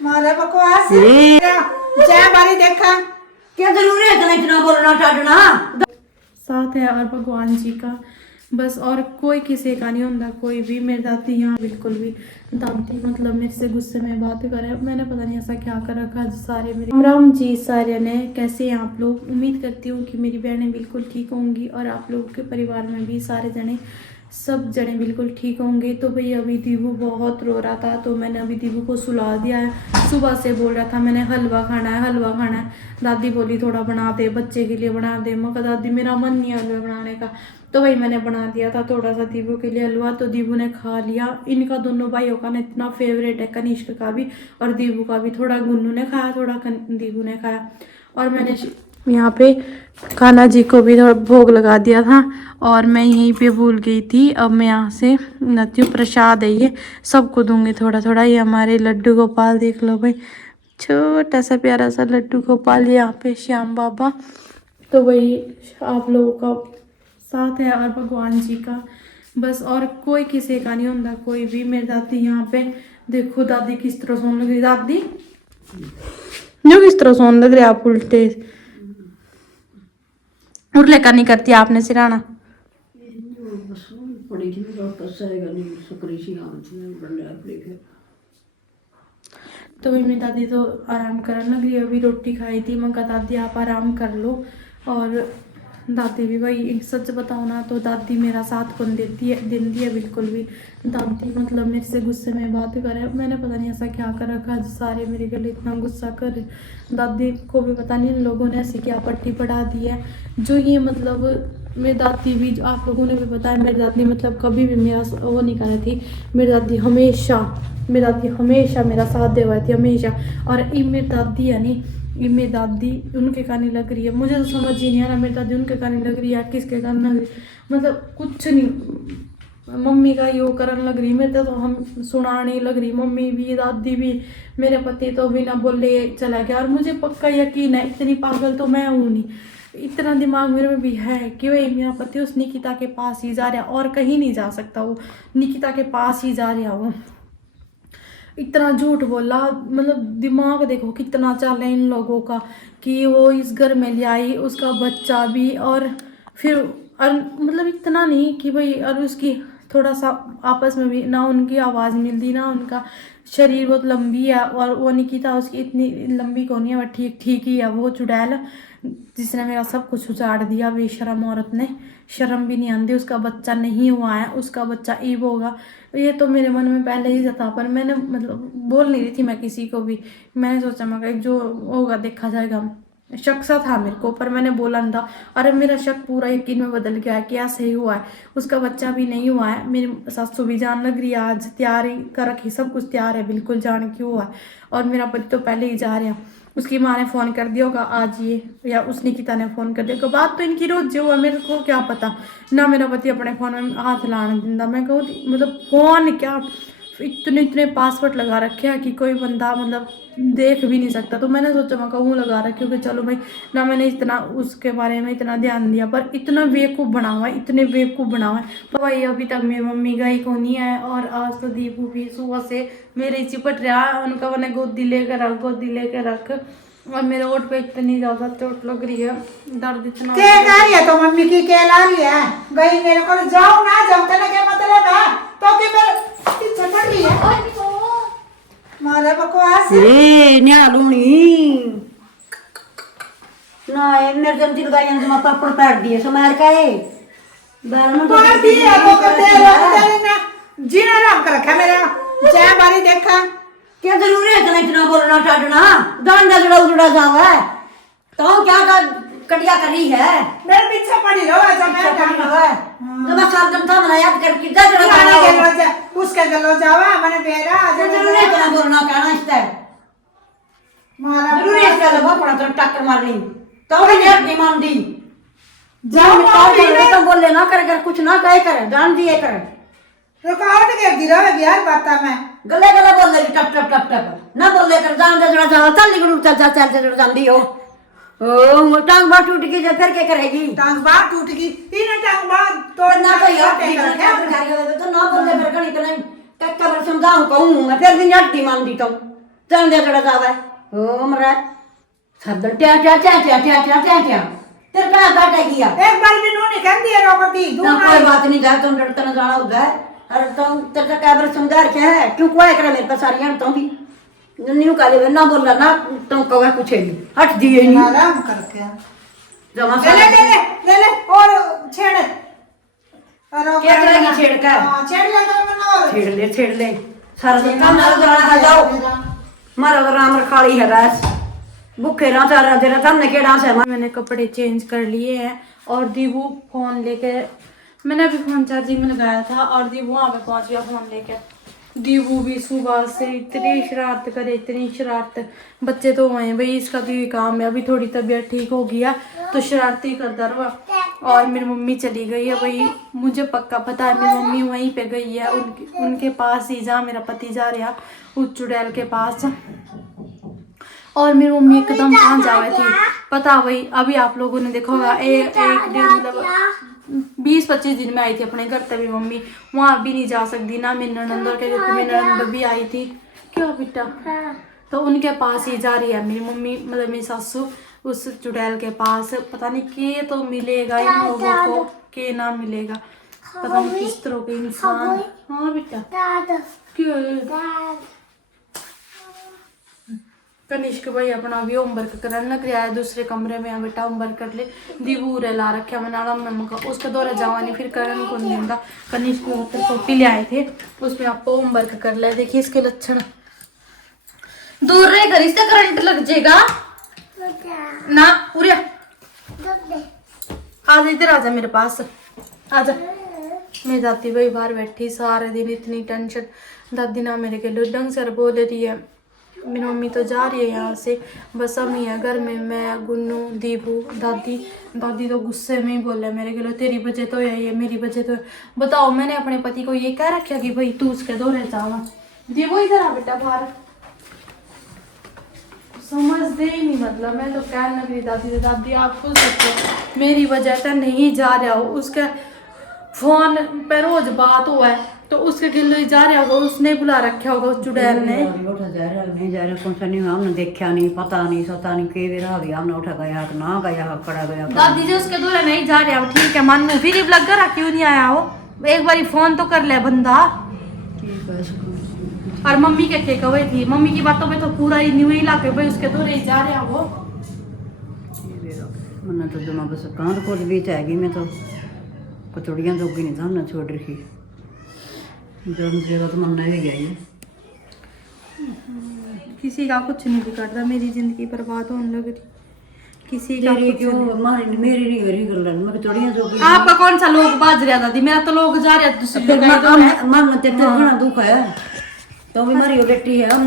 मारा बकवास जय बारी देखा क्या जरूरी है इतना बोलना टाटना। साथ है और भगवान जी का बस, और कोई किसी का नहीं होता। कोई भी मेरी दादी यहाँ बिल्कुल भी, दादी मतलब मेरे से गुस्से में बात करे। मैंने पता नहीं ऐसा क्या कर रखा है। सारे मेरे राम राम जी सारे ने, कैसे हैं आप लोग। उम्मीद करती हूँ कि मेरी बहनें बिल्कुल ठीक होंगी और आप लोगों के परिवार में भी सारे जने सब जने बिल्कुल ठीक होंगे। तो भाई अभी दीबू बहुत रो रहा था, तो मैंने अभी दीबू को सुला दिया है। सुबह से बोल रहा था मैंने हलवा खाना है, हलवा खाना है। दादी बोली थोड़ा बना दे, बच्चे के लिए बना दे। मैं कहा दादी मेरा मन नहीं है हलवा बनाने का। तो भाई मैंने बना दिया था थोड़ा सा दीबू के लिए हलवा, तो दीबू ने खा लिया। इनका दोनों भाइयों का ना इतना फेवरेट है, कनिष्क का भी और दीबू का भी। थोड़ा गुन्नू ने खाया, थोड़ा दीबू ने खाया। और मैंने यहाँ पे कान्हा जी को भी थोड़ा भोग लगा दिया था और मैं यहीं पे भूल गई थी। अब मैं यहाँ से नती हूँ, प्रसाद है ये, सबको दूंगी थोड़ा थोड़ा। ये हमारे लड्डू गोपाल देख लो भाई, छोटा सा प्यारा सा लड्डू गोपाल, यहाँ पे श्याम बाबा। तो वही आप लोगों का साथ है और भगवान जी का बस, और कोई किसी का नहीं होता। कोई भी मेरी दादी यहाँ पे देखो, दादी किस तरह सोने लग रही। दादी जो किस तरह सोने लग रही आप उल्टे उर्ले का नहीं करती आपने सिराना। तो भाई मेरी दादी तो आराम करने लगी, अभी रोटी खाई थी। मैं कहा दादी आप आराम कर लो। और दादी भी भाई सच बताओ ना तो दादी मेरा साथ कौन देती है बिल्कुल भी। दादी मतलब मेरे से गुस्से में बात करे। मैंने पता नहीं ऐसा क्या कर रखा है, सारे मेरे गले इतना गुस्सा कर। दादी को भी पता नहीं इन लोगों ने ऐसी क्या पट्टी पढ़ा दी है। जो ये मतलब मेरी दादी भी, आप लोगों ने भी बताया, मेरी दादी मतलब कभी भी मेरा वो नहीं कर रही थी। मेरी दादी हमेशा मेरा साथ दे रही थी, हमेशा। और ये मेरी दादी है नहीं, ये मेरी दादी उनके कान लग रही है। मुझे तो समझ ही नहीं आ रहा मेरी दादी उनके कान लग रही है किसके कान लग रही है। मतलब कुछ नहीं, मम्मी का यो करने लग रही, मेरे तो हम सुनाने लग रही। मम्मी भी दादी भी, मेरे पति तो बिना बोले चला गया। और मुझे पक्का यकीन है इतनी पागल तो मैं हूँ नहीं, इतना दिमाग मेरे में भी है कि भाई मेरा पति उस निकिता के पास ही जा रहा, और कहीं नहीं जा सकता। वो निकिता के पास ही जा रहा। वो इतना झूठ बोला, मतलब दिमाग देखो कितना चल है इन लोगों का कि वो इस घर में ले आई, उसका बच्चा भी, और फिर और मतलब इतना नहीं कि भाई, और उसकी थोड़ा सा आपस में भी ना उनकी आवाज़ मिलती, ना उनका शरीर बहुत लंबी है। और वो निकिता उसकी इतनी लंबी कौन है, वह ठीक ठीक ही है। वो चुड़ैल जिसने मेरा सब कुछ उजाड़ दिया, बेशरम औरत ने, शर्म भी नहीं आती। उसका बच्चा नहीं हुआ है, उसका बच्चा ईब होगा, ये तो मेरे मन में पहले ही था। पर मैंने मतलब बोल नहीं रही थी मैं किसी को भी। मैंने सोचा मैं जो होगा देखा जाएगा। शक सा था मेरे को, पर मैंने बोला नहीं था। अरे मेरा शक पूरा यकीन में बदल गया है कि ऐसे ही हुआ है। उसका बच्चा भी नहीं हुआ है। मेरी सासू भी जान लग रही है, आज तैयार ही कर रखी, सब कुछ तैयार है बिल्कुल, जाने क्यों हुआ है। और मेरा पति तो पहले ही जा रहा है। उसकी माँ ने फ़ोन कर दिया होगा आज ये, या उस निकिता ने फ़ोन कर दिया होगा। बात तो इनकी रोज जो हुआ, मेरे को क्या पता ना। मेरा पति अपने फ़ोन में हाथ लाने दिंदा। मैं कहूँ मतलब फ़ोन क्या, इतने पासवर्ड लगा रखे हैं कि कोई बंदा मतलब देख भी नहीं सकता। तो मैंने सोचा मैं कहूँ लगा रखे क्योंकि चलो भाई ना, मैंने इतना उसके बारे में इतना ध्यान दिया। पर इतना बेवकूफ़ बना हुआ है, इतने बेवकूफ़ बना हुआ है। तो भाई अभी तक मेरी मम्मी गई को नहीं है। और आज तो दीपू भी सुबह से मेरे चिपट रहा है। उनका मैंने गोदी लेकर रख। और मेरे ओठ पे इतनी ज़्यादा चोट लग रही है, दर्द इतना क्या कर रही है तो मम्मी की क्या ला रही है गई मेरे को जाओ ना जाओ तेरा क्या मतलब है तो कि मेरे पीछे पड़ रही है मारा बकवास न्यालूनी ना इमरजेंसी लगाई मैं पापड़ पैर दिए समार का है पार दिए वो करते तेरे ना जीना आराम कर रखा मेरा जय बारी देखा। क्या जरूरी है इतना बोलना टाटना। डांडा जुड़ा जावा है तो क्या कटिया कर रही है मेरे पीछे पड़ी रहो ऐसा मैं तो बस साल दिन था मना याद कर कितना जरा उसके गलो जावा मैंने बेरा जरूरी है इतना बोलना कहना इससे मारा जरूरी है इसका बहुत बड़ा टक्कर मारनी तो भी नहीं मानती जाओ तो बोल लेना कर कुछ ना कहे कर जान दिए कर रुकावट कर दी रहो यार बात मैं गले बोल रही टप ना बोल ले कर जान दे जरा चल निकल चल जल्दी हो ओ टांग बात टूट गई जब फिर क्या करेगी टांग बात टूट गई तीन टांग बात तो ना तो यार तो ना बोल ले फिर कहीं इतना कक्का पर समझाऊं कहूं मैं फिर भी नहीं मानती तो चल दे जड़ा जावे ओ मरे सदन ट्या ट्या ट्या ट्या ट्या ट्या ट्या ट्या तेरे का काटे किया एक बार भी नूनी कहती है रोकती ना कोई बात नहीं जा तुम डरता ना जाना होगा अरे तुम तेरे का बार समझा रखे है क्यों कोई करे मेरे पास सारियां तो भी न्यू काले ना बोलना ना तुम कहो कुछ नहीं हट दिए नहीं आराम करके जमा ले और छेड़ और क्या करेगी छेड़ का हां छेड़ ले तो छेड़ ले सारा दिन काम ना करा जाओ मारा तो राम रखाली है बस भूखे ना चार तेरा सामने केड़ा से मैंने कपड़े चेंज कर लिए हैं और दीबू फोन लेके मैंने अभी फोन चार्जिंग में लगाया था और दीबू वहाँ पे पहुँच गया फोन लेके। दीबू भी सुबह से इतनी शरारत करे इतनी शरारत बच्चे तो हुए भाई इसका तो ये काम है अभी थोड़ी तबीयत ठीक हो गया तो शरारती करता रहा। और मेरी मम्मी चली गई है भाई मुझे पक्का पता है मेरी मम्मी वहीं पे गई है उनके पास ही जहाँ मेरा पति जा रहा उस चुड़ैल के पास। और मेरी मम्मी एकदम कहाँ जा रही थी पता वही अभी आप लोगों ने देखा होगा एक डेढ़ मतलब 20-25 दिन में आई थी अपने घर तभी मम्मी वहाँ भी नहीं जा सकती ना मेरी ननंद और क्योंकि मेरी ननंद भी आई थी क्या बेटा तो उनके पास ही जा रही है मेरी मम्मी मतलब मेरी सासू उस चुड़ैल के पास। पता नहीं के तो मिलेगा इन लोगों को के ना मिलेगा पता नहीं किस तरह के इंसान। हाँ बेटा क्यों कनिष्क भाई अपना भी होमवर्क करने लग रहा है दूसरे कमरे में बेटा होमवर्क कर ले दीबू रे ला रखा मैंने मम्मा का उसके दौरे जावा नहीं फिर करन को नहीं देता। कनिष्क में कॉपी ले आए थे उसमें आपको होमवर्क कर ले देखिए इसके लक्षण दूर रहे घर इससे करंट लग जाएगा ना पूरे आज इधर आजा मेरे पास आजा। मैं जाती भाई बाहर बैठी सारे दिन इतनी टेंशन दादी ना मेरे के ढंग से बोल रही है मेरी मम्मी तो जा रही है यहाँ से बस हम ही है घर में मैं गुन्नू दीपू दादी तो गुस्से में ही बोल रहे मेरे के तेरी वजह तो है ये मेरी वजह तो है। बताओ मैंने अपने पति को ये कह रखा कि भाई तू उसके दौरे जावा दीपू इधर आ बेटा बाहर समझते ही नहीं मतलब मैं तो कहने लग रही दादी आप खुद सोचो मेरी वजह से नहीं जा रहा हो उसके फोन पे रोज बात हुआ है तो उसके गिल्लो ही जा रहा होगा उसने बुला रखा होगा उस चुड़ैल ने नहीं जा रहा कौन सा नहीं हमने देखा नहीं पता नहीं सोता नहीं के बेरा गया हमने उठा गया तो ना गया खड़ा गया दादी जी उसके दूर नहीं जा रहा ठीक है मान फिर ही लग रहा क्यों नहीं आया हो एक बार फोन तो कर ले बंदा। और मम्मी के टेक अवे थी मम्मी की बातों पे तो पूरा ही न्यू ही लाके भाई उसके दूर ही जा रहा वो मैंने तो जमा बस कहाँ तो कुछ बीच आएगी मैं तो कचौड़ियाँ जोगी नहीं था हमने छोड़ रखी जब तो मरना भी गया है किसी का कुछ नहीं बिगड़ता मेरी जिंदगी बर्बाद होने लग रही किसी का क्यों मेरी नहीं गरी कर रहा मैं कचौड़ियाँ जोगी आपका कौन सा लोग बाज रहा दादी मेरा तो लोग जा रहा दूसरी मन में तेरे दुख है तो भी मारी बेटी है